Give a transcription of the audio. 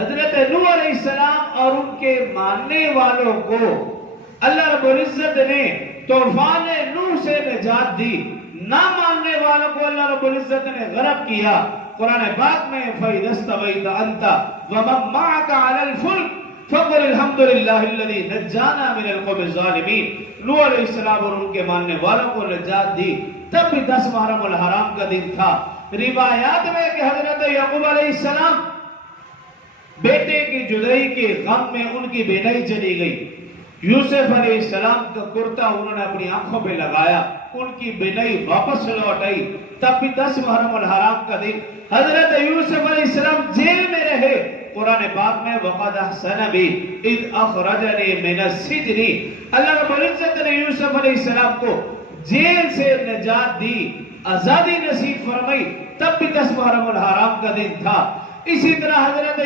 حضرت نوح علیہ السلام اور ان کے ماننے والوں کو اللہ رب العزت نے طوفان نوح سے نجات دی، نہ ماننے والوں کو اللہ رب العزت نے غرق کیا۔ قرآن پاک میں فَإِذَا اسْتَوَيْتَ أَنْتَ وَمَن مَّعَكَ عَلَى الْفُلْكِ فَقُلِ الْحَمْدُ لِلَّهِ الَّذِي نَجَّانَا مِنَ الْقَوْمِ الظَّالِمِينَ۔ نوح علیہ السلام اور ان کے ماننے والوں کو نجات دی، تب بھی 10 محرم الحرام کا دن تھا۔ روایات میں کہ حضرت یعقوب علیہ السلام بیٹے کی جدائی کے غم میں ان کی بینائی چلی گئی۔ یوسف علیہ السلام کا کرتا انہوں نے اپنی آنکھوں پہ لگایا، ان کی بینائی واپس لوٹ آئی، تب بھی 10 محرم الحرام کا دن۔ حضرت یوسف علیہ السلام جیل میں رہے، قرآن پاک میں وَقَدْ أَحْسَنَ بِي إِذْ أَخْرَجَنِي مِنَ السِّجْنِ، اللہ رب العزت نے یوسف علیہ السلام کو جیل سے نجات دی، آزادی نصیب فرمائی، تب بھی 10 محرم الحرام کا دن تھا۔ اسی طرح حضرت